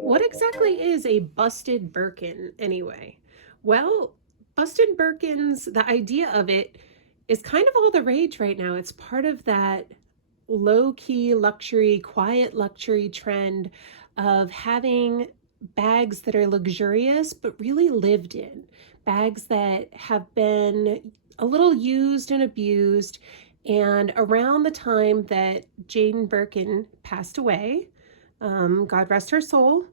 What exactly is a busted Birkin anyway? Well, busted Birkins, the idea of it is kind of all the rage right now. It's part of that low-key luxury, quiet luxury trend of having bags that are luxurious but really lived in. Bags that have been a little used and abused. And around the time that Jane Birkin passed away, God rest her soul,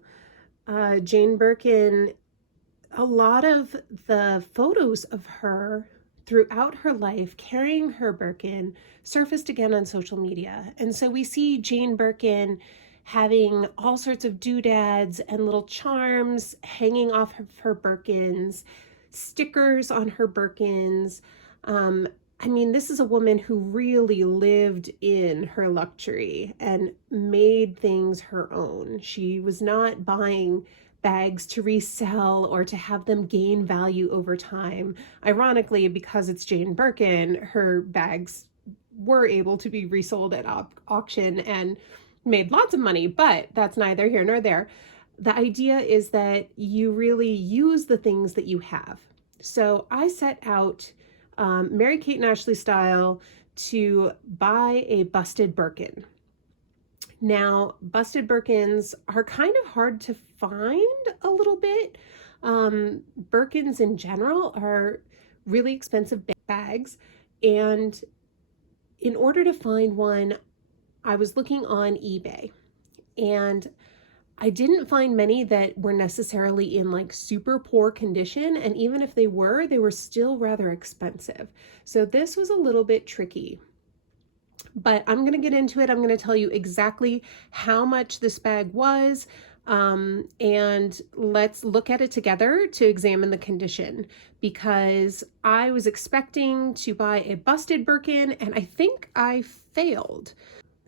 Jane Birkin, a lot of the photos of her throughout her life carrying her Birkin surfaced again on social media. And so we see Jane Birkin having all sorts of doodads and little charms hanging off of her Birkins, stickers on her Birkins. I mean, this is a woman who really lived in her luxury and made things her own. She was not buying bags to resell or to have them gain value over time. Ironically, because it's Jane Birkin, her bags were able to be resold at auction and made lots of money, but that's neither here nor there. The idea is that you really use the things that you have. So I set out, Mary-Kate and Ashley style, to buy a busted Birkin. Now, busted Birkins are kind of hard to find a little bit. Birkins in general are really expensive bags, and in order to find one, I was looking on eBay, and I didn't find many that were necessarily in like super poor condition, and even if they were still rather expensive. So this was a little bit tricky. But I'm going to get into it. I'm going to tell you exactly how much this bag was, and let's look at it together to examine the condition, because I was expecting to buy a busted Birkin and I think I failed.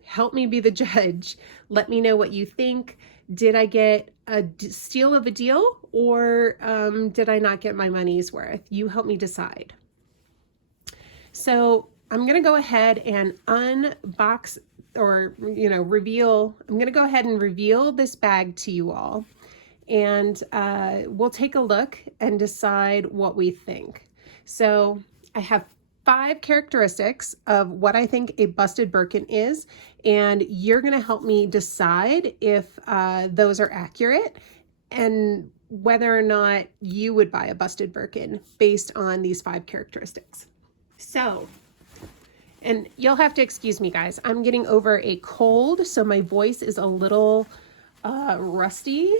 Help me be the judge. Let me know what you think. Did I get a steal of a deal, or did I not get my money's worth? You help me decide. So I'm going to go ahead and unbox, or, reveal. I'm going to go ahead and reveal this bag to you all. And we'll take a look and decide what we think. So I have 5 characteristics of what I think a busted Birkin is, and you're going to help me decide if those are accurate and whether or not you would buy a busted Birkin based on these 5 characteristics. So, and you'll have to excuse me, guys. I'm getting over a cold, so my voice is a little rusty.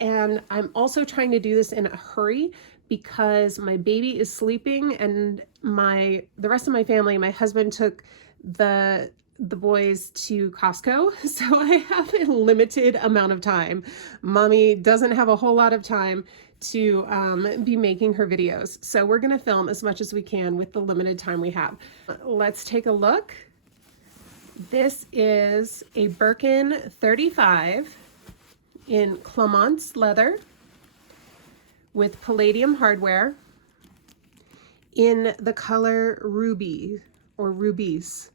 And I'm also trying to do this in a hurry because my baby is sleeping, and the rest of my family, my husband took the boys to Costco, so I have a limited amount of time. Mommy doesn't have a whole lot of time to be making her videos, so we're gonna film as much as we can with the limited time we have. Let's take a look. This is a Birkin 35 in Clemence leather with palladium hardware in the color ruby, or rubies,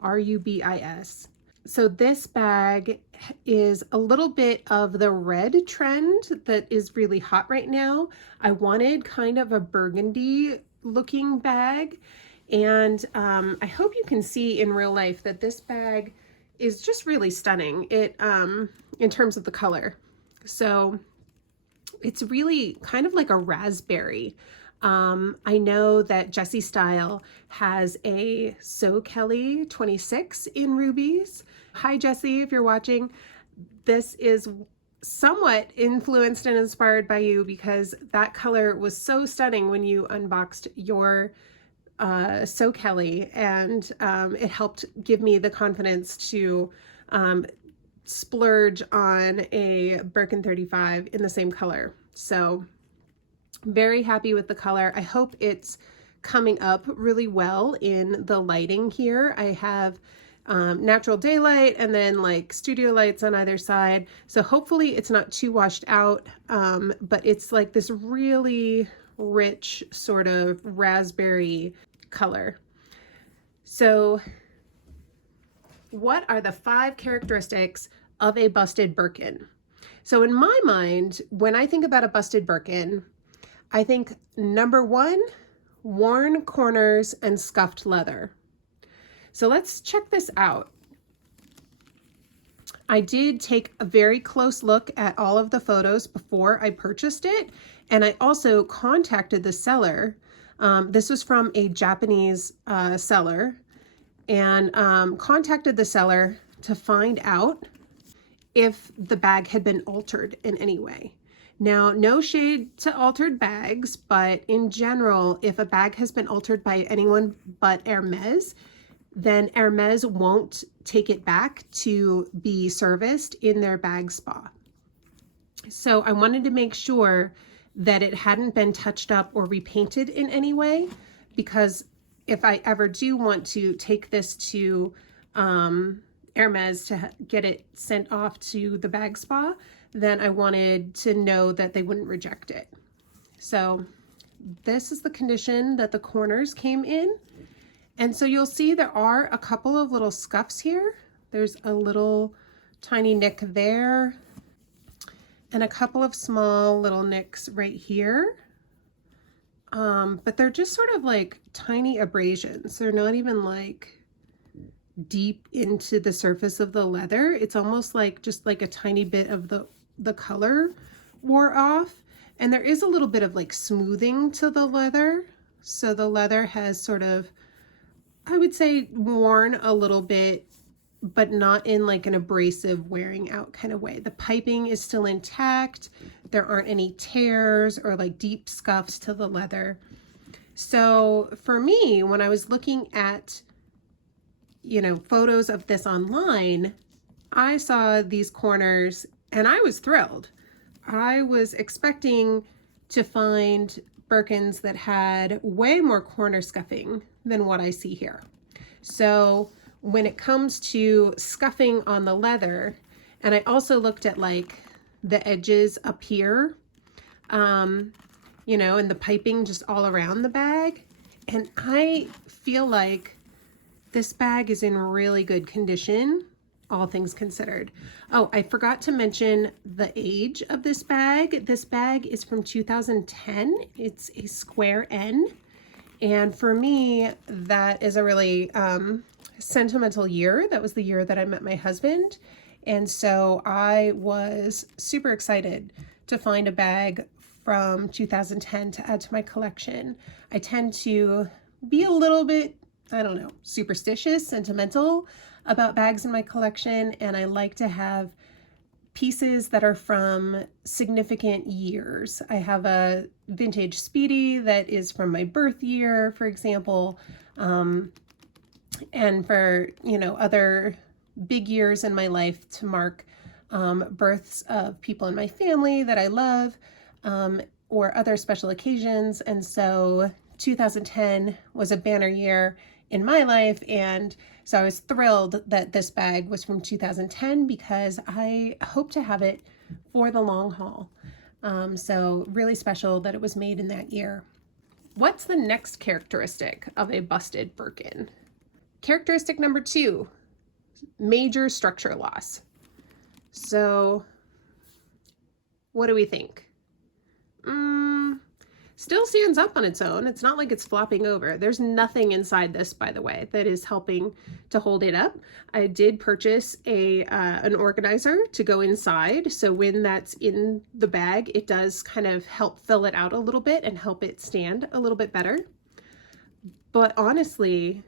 R-U-B-I-S. So this bag is a little bit of the red trend that is really hot right now. I wanted kind of a burgundy looking bag, and I hope you can see in real life that this bag is just really stunning in terms of the color. So it's really kind of like a raspberry. I know that Jessie Style has a So Kelly 26 in rubies. Hi Jessie, if you're watching. This is somewhat influenced and inspired by you, because that color was so stunning when you unboxed your So Kelly, and it helped give me the confidence to splurge on a Birkin 35 in the same color. So very happy with the color. I hope it's coming up really well in the lighting here. I have natural daylight and then like studio lights on either side. So hopefully it's not too washed out, but it's like this really rich sort of raspberry color. So what are the 5 characteristics of a busted Birkin? So in my mind, when I think about a busted Birkin, I think number 1, worn corners and scuffed leather. So let's check this out. I did take a very close look at all of the photos before I purchased it, and I also contacted the seller. This was from a Japanese seller, and contacted the seller to find out if the bag had been altered in any way. Now, no shade to altered bags, but in general, if a bag has been altered by anyone but Hermes, then Hermes won't take it back to be serviced in their bag spa. So I wanted to make sure that it hadn't been touched up or repainted in any way, because if I ever do want to take this to Hermes to get it sent off to the bag spa, then I wanted to know that they wouldn't reject it. So this is the condition that the corners came in. And so you'll see there are a couple of little scuffs here. There's a little tiny nick there and a couple of small little nicks right here. But they're just sort of like tiny abrasions. They're not even like deep into the surface of the leather. It's almost like just like a tiny bit of the color wore off. And there is a little bit of like smoothing to the leather. So the leather has sort of, I would say, worn a little bit, but not in like an abrasive wearing out kind of way. The piping is still intact. There aren't any tears or like deep scuffs to the leather. So for me, when I was looking at, you know, photos of this online, I saw these corners and I was thrilled. I was expecting to find Birkins that had way more corner scuffing than what I see here. So when it comes to scuffing on the leather, and I also looked at like the edges up here, you know, and the piping just all around the bag, and I feel like this bag is in really good condition, all things considered. Oh, I forgot to mention the age of this bag. This bag is from 2010. It's a square N. And for me, that is a really sentimental year. That was the year that I met my husband. And so I was super excited to find a bag from 2010 to add to my collection. I tend to be a little bit, I don't know, superstitious, sentimental about bags in my collection, and I like to have pieces that are from significant years. I have a vintage Speedy that is from my birth year, for example, and for, you know, other big years in my life to mark births of people in my family that I love, or other special occasions. And so 2010 was a banner year in my life, and so I was thrilled that this bag was from 2010 because I hope to have it for the long haul. So really special that it was made in that year. What's the next characteristic of a busted Birkin? Characteristic number 2, major structure loss. So what do we think? Still stands up on its own. It's not like it's flopping over. There's nothing inside this, by the way, that is helping to hold it up. I did purchase an organizer to go inside, so when that's in the bag, it does kind of help fill it out a little bit and help it stand a little bit better. But honestly,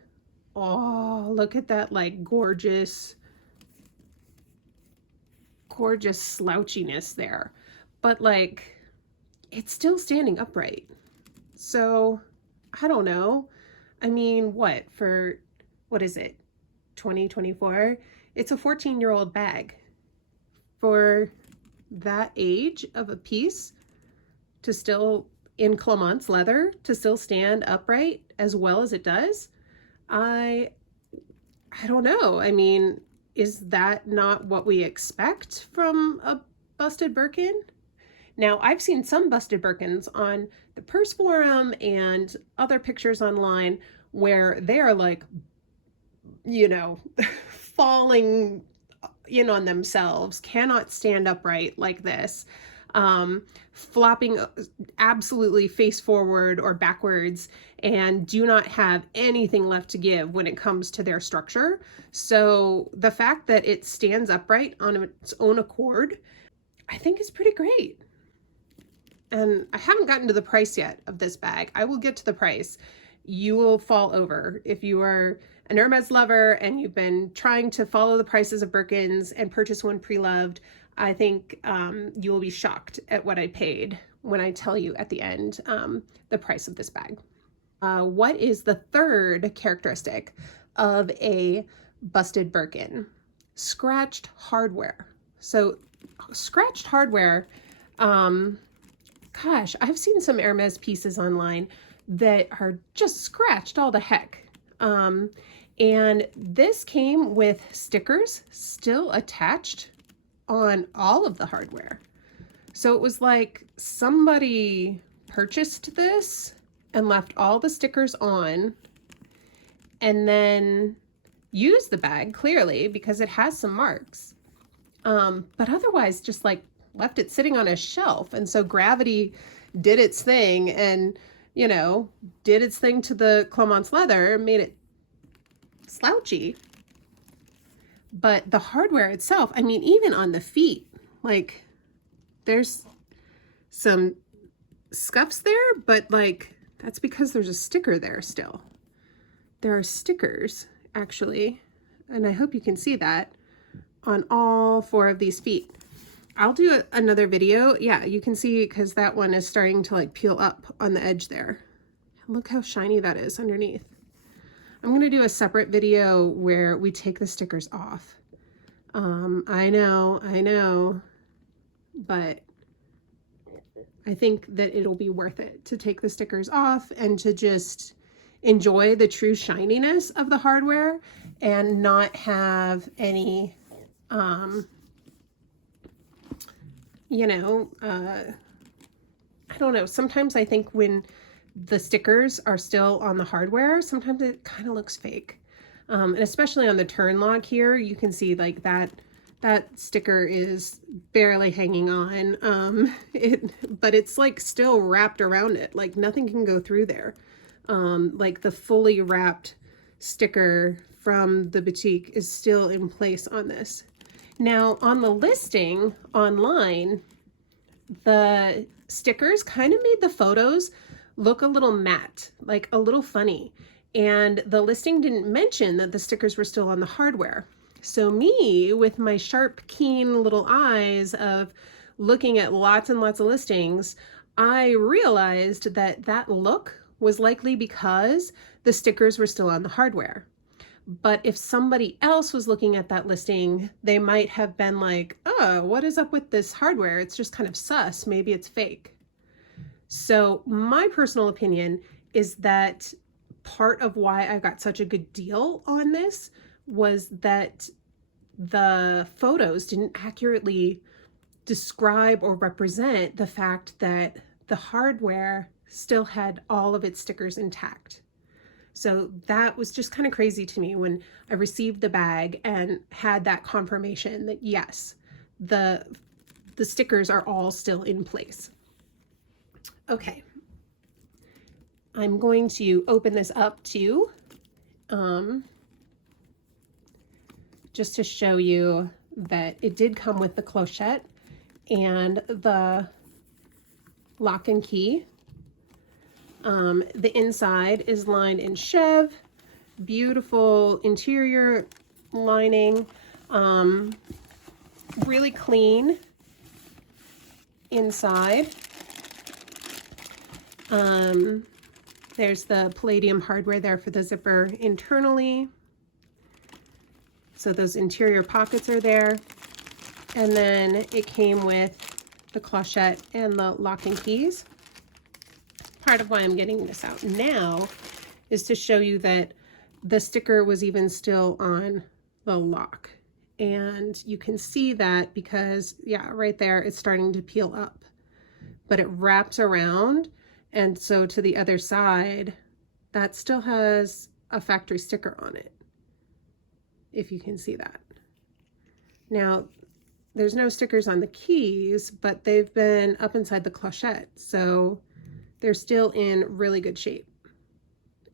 oh, look at that like gorgeous slouchiness there. But like, it's still standing upright. So I don't know. I mean, what is it? 2024? It's a 14-year-old bag. For that age of a piece to still, in Clement's leather, to still stand upright as well as it does, I don't know. I mean, is that not what we expect from a busted Birkin? Now, I've seen some busted Birkins on the purse forum and other pictures online where they are like, you know, falling in on themselves, cannot stand upright like this, flopping absolutely face forward or backwards, and do not have anything left to give when it comes to their structure. So the fact that it stands upright on its own accord, I think is pretty great. And I haven't gotten to the price yet of this bag. I will get to the price. You will fall over. If you are an Hermes lover and you've been trying to follow the prices of Birkins and purchase one pre-loved, I think you will be shocked at what I paid when I tell you at the end the price of this bag. What is the third characteristic of a busted Birkin? Scratched hardware. So scratched hardware, gosh, I've seen some Hermes pieces online that are just scratched all the heck. And this came with stickers still attached on all of the hardware. So it was like somebody purchased this and left all the stickers on and then used the bag clearly because it has some marks. But otherwise just like left it sitting on a shelf. And so gravity did its thing and, you know, did its thing to the Clemence leather, made it slouchy. But the hardware itself, I mean, even on the feet, like there's some scuffs there, but like that's because there's a sticker there still. There are stickers actually, and I hope you can see that on all 4 of these feet. I'll do another video. Yeah, you can see because that one is starting to like peel up on the edge there. Look how shiny that is underneath. I'm going to do a separate video where we take the stickers off. I know, but I think that it'll be worth it to take the stickers off and to just enjoy the true shininess of the hardware and not have any, you know, I don't know. Sometimes I think when the stickers are still on the hardware, sometimes it kind of looks fake. And especially on the turn lock here, you can see like that sticker is barely hanging on. But it's like still wrapped around it. Like nothing can go through there. Like the fully wrapped sticker from the boutique is still in place on this. Now on the listing online, the stickers kind of made the photos look a little matte, like a little funny. And the listing didn't mention that the stickers were still on the hardware. So me, with my sharp, keen little eyes of looking at lots and lots of listings, I realized that that look was likely because the stickers were still on the hardware. But if somebody else was looking at that listing, they might have been like, oh, what is up with this hardware? It's just kind of sus. Maybe it's fake. So my personal opinion is that part of why I got such a good deal on this was that the photos didn't accurately describe or represent the fact that the hardware still had all of its stickers intact. So that was just kind of crazy to me when I received the bag and had that confirmation that yes, the stickers are all still in place. Okay, I'm going to open this up too, just to show you that it did come with the clochette and the lock and key. The inside is lined in chev, beautiful interior lining, really clean inside. There's the palladium hardware there for the zipper internally. So those interior pockets are there. And then it came with the clochette and the lock and keys. Part of why I'm getting this out now is to show you that the sticker was even still on the lock. And you can see that because, yeah, right there, it's starting to peel up. But it wraps around, and so to the other side, that still has a factory sticker on it. if you can see that. Now, there's no stickers on the keys, but they've been up inside the clochette, so they're still in really good shape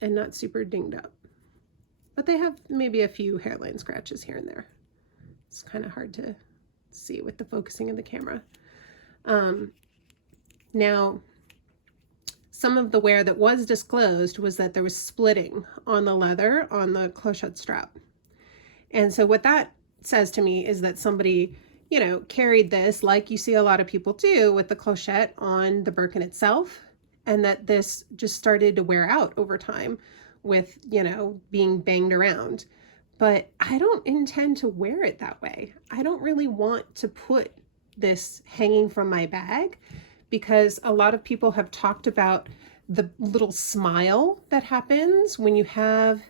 and not super dinged up. But they have maybe a few hairline scratches here and there. It's kind of hard to see with the focusing of the camera. Now, some of the wear that was disclosed was that there was splitting on the leather on the clochette strap. And so what that says to me is that somebody, you know, carried this like you see a lot of people do with the clochette on the Birkin itself, and that this just started to wear out over time with, you know, being banged around. But I don't intend to wear it that way. I don't really want to put this hanging from my bag, because a lot of people have talked about the little smile that happens when you have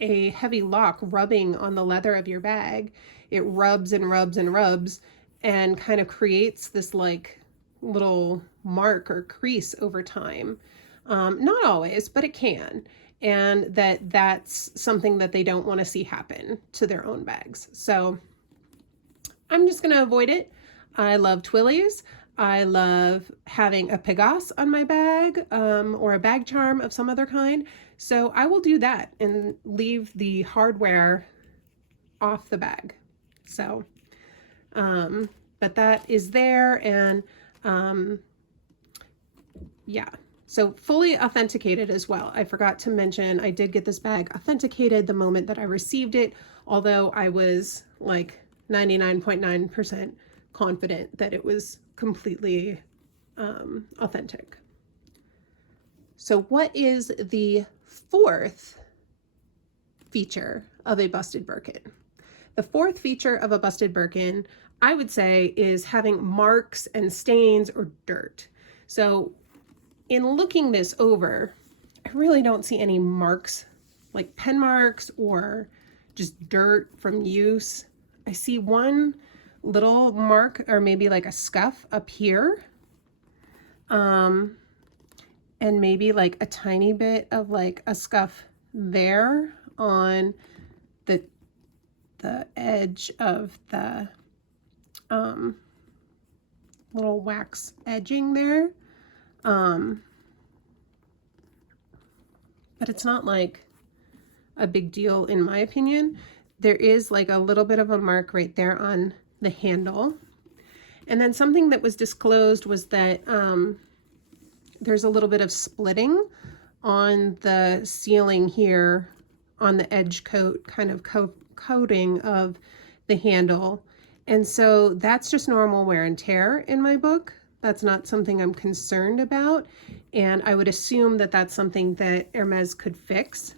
a heavy lock rubbing on the leather of your bag. It rubs and rubs and rubs and kind of creates this like little mark or crease over time. Not always, but it can. And that's something that they don't want to see happen to their own bags. So I'm just going to avoid it. I love Twillies. I love having a Pegasus on my bag, or a bag charm of some other kind. So I will do that and leave the hardware off the bag. So, but that is there, and yeah. So fully authenticated as well. I forgot to mention, I did get this bag authenticated the moment that I received it, although I was like 99.9% confident that it was completely authentic. So what is the fourth feature of a busted Birkin? The fourth feature of a busted Birkin, I would say, is having marks and stains or dirt. So in looking this over, I really don't see any marks, like pen marks or just dirt from use. I see one little mark, or maybe like a scuff up here. And maybe like a tiny bit of like a scuff there on the edge of the little wax edging there. But it's not like a big deal in my opinion. There is like a little bit of a mark right there on the handle. And then something that was disclosed was that there's a little bit of splitting on the ceiling here on the edge coat, kind of coating of the handle. And so that's just normal wear and tear in my book. That's not something I'm concerned about. And I would assume that that's something that Hermes could fix.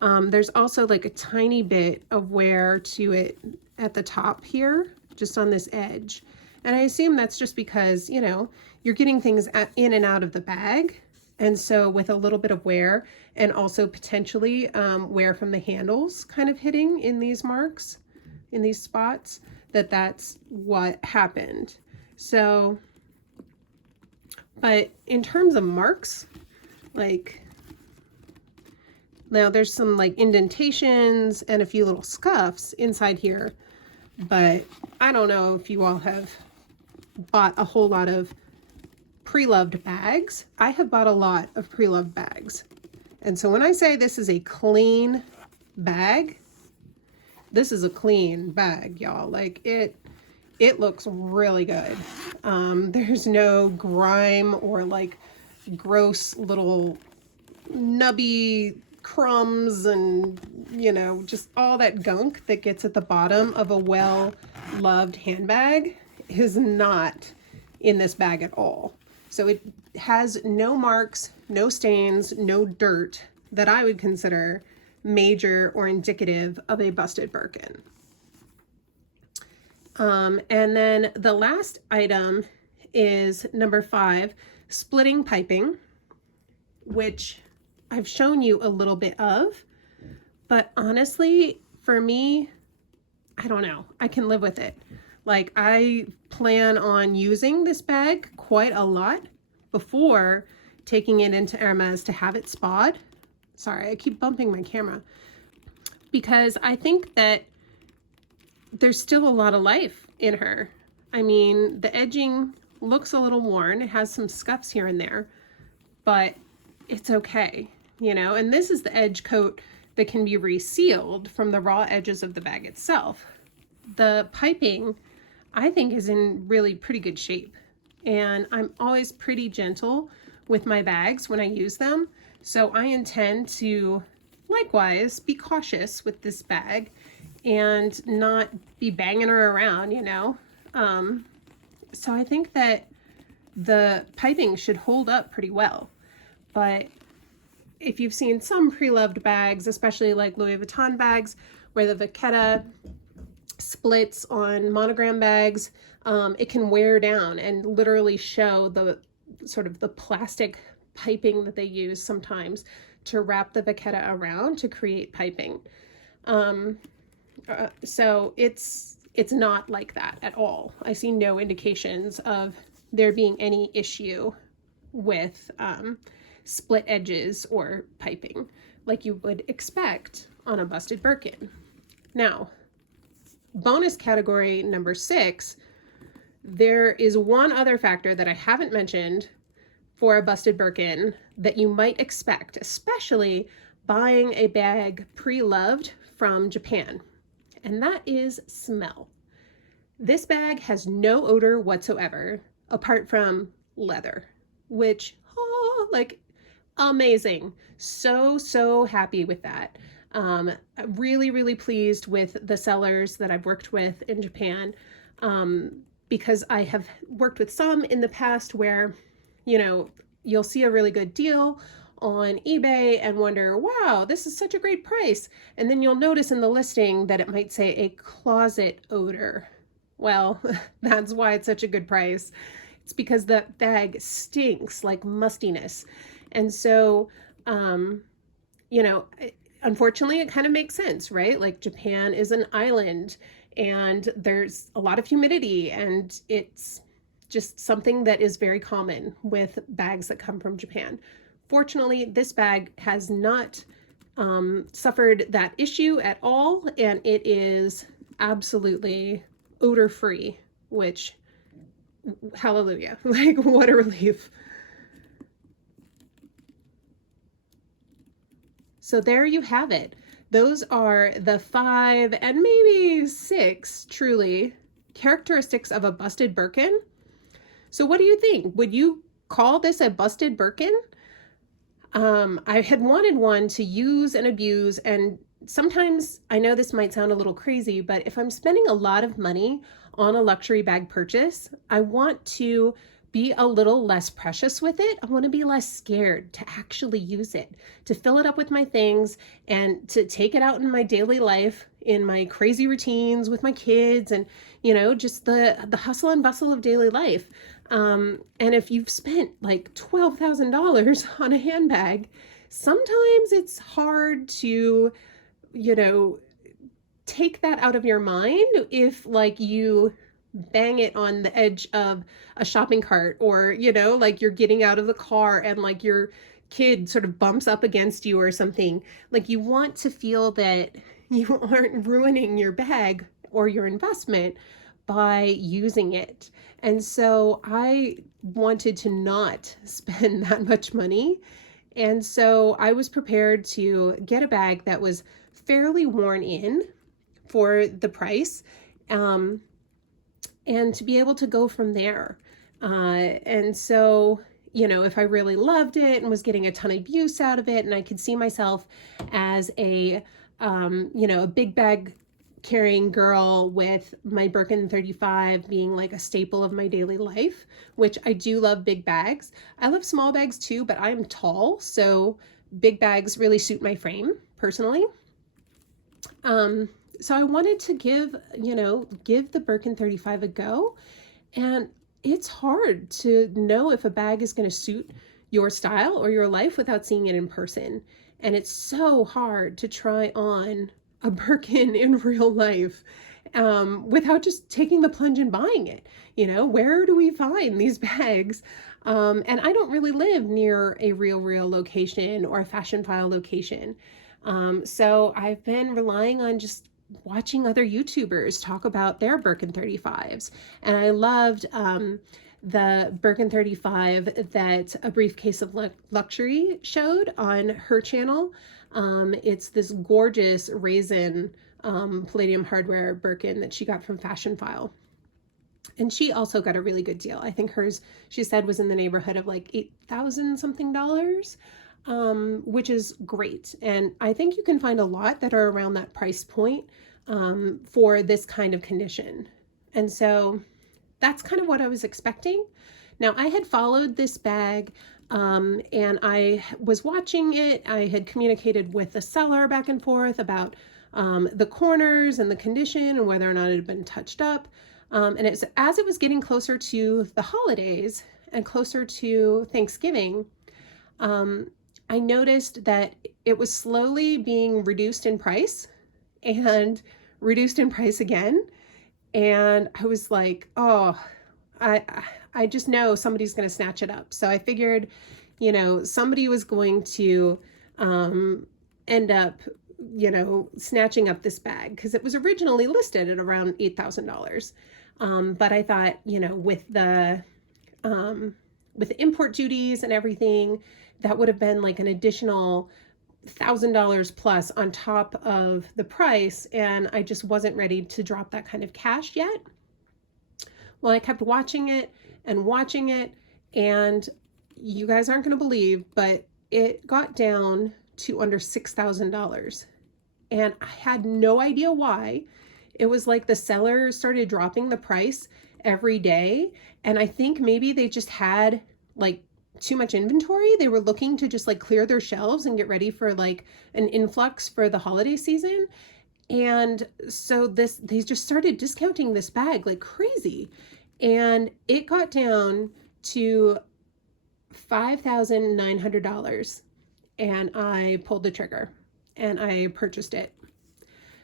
There's also like a tiny bit of wear to it at the top here, just on this edge. And I assume that's just because, you know, you're getting things in and out of the bag. And so with a little bit of wear, and also potentially wear from the handles kind of hitting in these marks, in these spots, that's what happened. So, but in terms of marks, like, now there's some like indentations and a few little scuffs inside here, but I don't know if you all have bought a whole lot of pre-loved bags. I have bought a lot of pre-loved bags. And so when I say this is a clean bag, this is a clean bag, y'all. Like it looks really good. There's no grime or like gross little nubby crumbs and, you know, just all that gunk that gets at the bottom of a well-loved handbag is not in this bag at all. So it has no marks, no stains, no dirt that I would consider major or indicative of a busted Birkin. And then the last item is number 5, splitting piping, which I've shown you a little bit of, but honestly, for me, I don't know, I can live with it. Like, I plan on using this bag quite a lot before taking it into Hermes to have it spa'd. Sorry, I keep bumping my camera. Because I think that there's still a lot of life in her. I mean, the edging looks a little worn. It has some scuffs here and there, but it's okay, you know? And this is the edge coat that can be resealed from the raw edges of the bag itself. The piping, I think, is in really pretty good shape. And I'm always pretty gentle with my bags when I use them. So I intend to likewise be cautious with this bag and not be banging her around, you know? So I think that the piping should hold up pretty well. But if you've seen some pre-loved bags, especially like Louis Vuitton bags, where the vachetta splits on monogram bags, it can wear down and literally show the sort of the plastic piping that they use sometimes to wrap the vachetta around to create piping. So it's not like that at all. I see no indications of there being any issue with split edges or piping like you would expect on a busted Birkin. Now, bonus category number 6, there is one other factor that I haven't mentioned for a busted Birkin that you might expect, especially buying a bag pre-loved from Japan, and that is smell. This bag has no odor whatsoever apart from leather, which, like, amazing. So happy with that. Really, really pleased with the sellers that I've worked with in Japan, because I have worked with some in the past where, you know, you'll see a really good deal on eBay and wonder, wow, this is such a great price. And then you'll notice in the listing that it might say a closet odor. Well, that's why it's such a good price. It's because the bag stinks like mustiness. And so, you know, unfortunately, it kind of makes sense, right? Like, Japan is an island and there's a lot of humidity, and it's just something that is very common with bags that come from Japan. Fortunately, this bag has not suffered that issue at all, and it is absolutely odor-free, which, hallelujah, like, what a relief. So there you have it. Those are the 5 and maybe 6 truly characteristics of a busted Birkin. So what do you think? Would you call this a busted Birkin? I had wanted one to use and abuse, and sometimes, I know this might sound a little crazy, but if I'm spending a lot of money on a luxury bag purchase, I want to be a little less precious with it. I want to be less scared to actually use it, to fill it up with my things and to take it out in my daily life, in my crazy routines with my kids, and, you know, just the hustle and bustle of daily life. And if you've spent like $12,000 on a handbag, sometimes it's hard to, you know, take that out of your mind if, like, you bang it on the edge of a shopping cart, or, you know, like, you're getting out of the car and, like, your kid sort of bumps up against you or something. Like, you want to feel that you aren't ruining your bag or your investment by using it. And so I wanted to not spend that much money. And so I was prepared to get a bag that was fairly worn in for the price, and to be able to go from there. And so, you know, if I really loved it and was getting a ton of use out of it, and I could see myself as a, you know, a big bag carrying girl with my Birkin 35 being like a staple of my daily life, which I do love big bags. I love small bags too, but I'm tall, so big bags really suit my frame personally. So I wanted to give the Birkin 35 a go, and it's hard to know if a bag is going to suit your style or your life without seeing it in person. And it's so hard to try on a Birkin in real life without just taking the plunge and buying it. You know, where do we find these bags? And I don't really live near a real location or a Fashion File location. So I've been relying on just watching other YouTubers talk about their Birkin 35s. And I loved the Birkin 35 that A Briefcase of Luxury showed on her channel. It's this gorgeous raisin palladium hardware Birkin that she got from Fashion File. And she also got a really good deal. I think hers, she said, was in the neighborhood of like $8,000 something dollars, which is great. And I think you can find a lot that are around that price point for this kind of condition. And so that's kind of what I was expecting. Now, I had followed this bag and I was watching it. I had communicated with the seller back and forth about the corners and the condition and whether or not it had been touched up. And it was, as it was getting closer to the holidays and closer to Thanksgiving, I noticed that it was slowly being reduced in price and reduced in price again. And I was like, oh, I just know somebody's going to snatch it up. So I figured, you know, somebody was going to end up, you know, snatching up this bag because it was originally listed at around $8,000. But I thought, you know, with the import duties and everything, that would have been like an additional $1,000 plus on top of the price. And I just wasn't ready to drop that kind of cash yet. Well, I kept watching it, and you guys aren't going to believe, but it got down to under $6,000. And I had no idea why. It was like the seller started dropping the price every day. And I think maybe they just had like too much inventory. They were looking to just like clear their shelves and get ready for like an influx for the holiday season. And so they just started discounting this bag like crazy. And it got down to $5,900. And I pulled the trigger and I purchased it.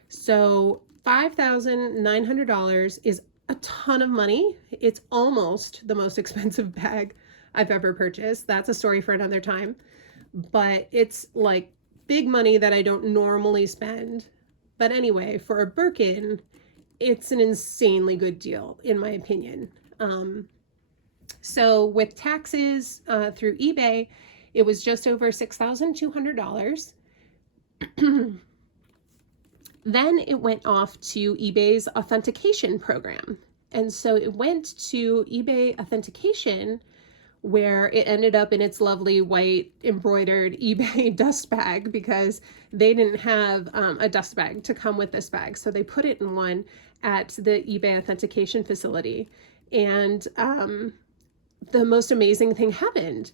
So $5,900 is a ton of money. It's almost the most expensive bag I've ever purchased. That's a story for another time. But it's like big money that I don't normally spend. But anyway, for a Birkin, it's an insanely good deal, in my opinion. So with taxes through eBay, it was just over $6,200. Then it went off to eBay's authentication program. And so it went to eBay authentication, where it ended up in its lovely white embroidered eBay dust bag because they didn't have a dust bag to come with this bag. So they put it in one at the eBay authentication facility. And the most amazing thing happened.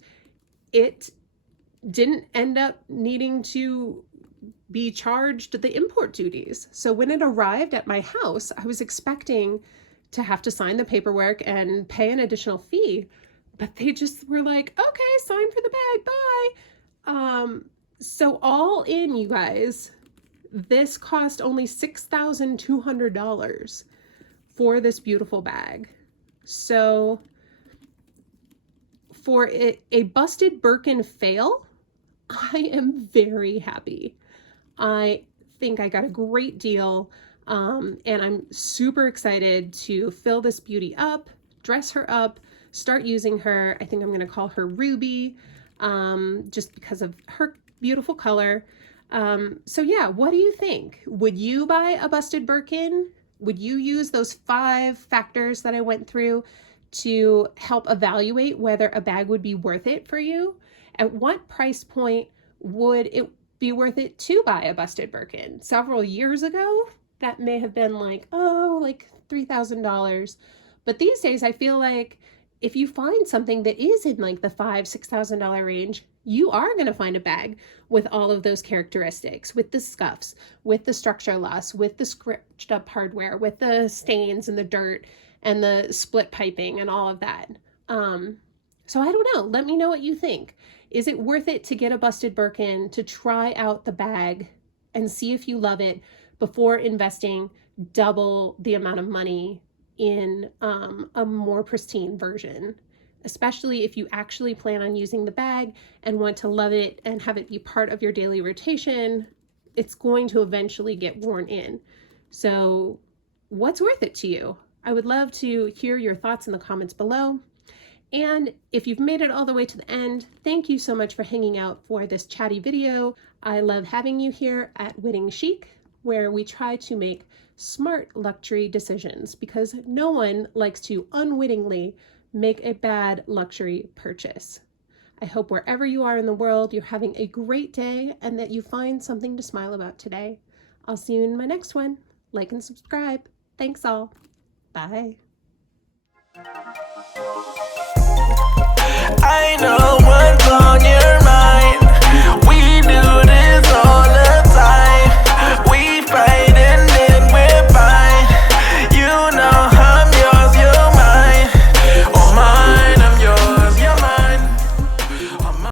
It didn't end up needing to be charged the import duties. So when it arrived at my house, I was expecting to have to sign the paperwork and pay an additional fee. But they just were like, okay, sign for the bag, bye. So all in, you guys, this cost only $6,200 for this beautiful bag. So for a busted Birkin fail, I am very happy. I think I got a great deal, and I'm super excited to fill this beauty up, dress her up, start using her. I think I'm going to call her Ruby, just because of her beautiful color. So yeah, what do you think? Would you buy a busted Birkin? Would you use those 5 factors that I went through to help evaluate whether a bag would be worth it for you? At what price point would it be worth it to buy a busted Birkin? Several years ago, that may have been like, oh, like $3,000. But these days, I feel like if you find something that is in like the $5,000-$6,000 range, you are going to find a bag with all of those characteristics, with the scuffs, with the structure loss, with the scratched up hardware, with the stains and the dirt and the split piping and all of that. So I don't know. Let me know what you think. Is it worth it to get a busted Birkin, to try out the bag and see if you love it before investing double the amount of money in a more pristine version, especially if you actually plan on using the bag and want to love it and have it be part of your daily rotation? It's going to eventually get worn in. So, what's worth it to you? I would love to hear your thoughts in the comments below. And if you've made it all the way to the end, thank you so much for hanging out for this chatty video. I love having you here at WittingChic, where we try to make smart luxury decisions because no one likes to unwittingly make a bad luxury purchase. I hope wherever you are in the world, you're having a great day and that you find something to smile about today. I'll see you in my next one. Like and subscribe. Thanks all. Bye. I know what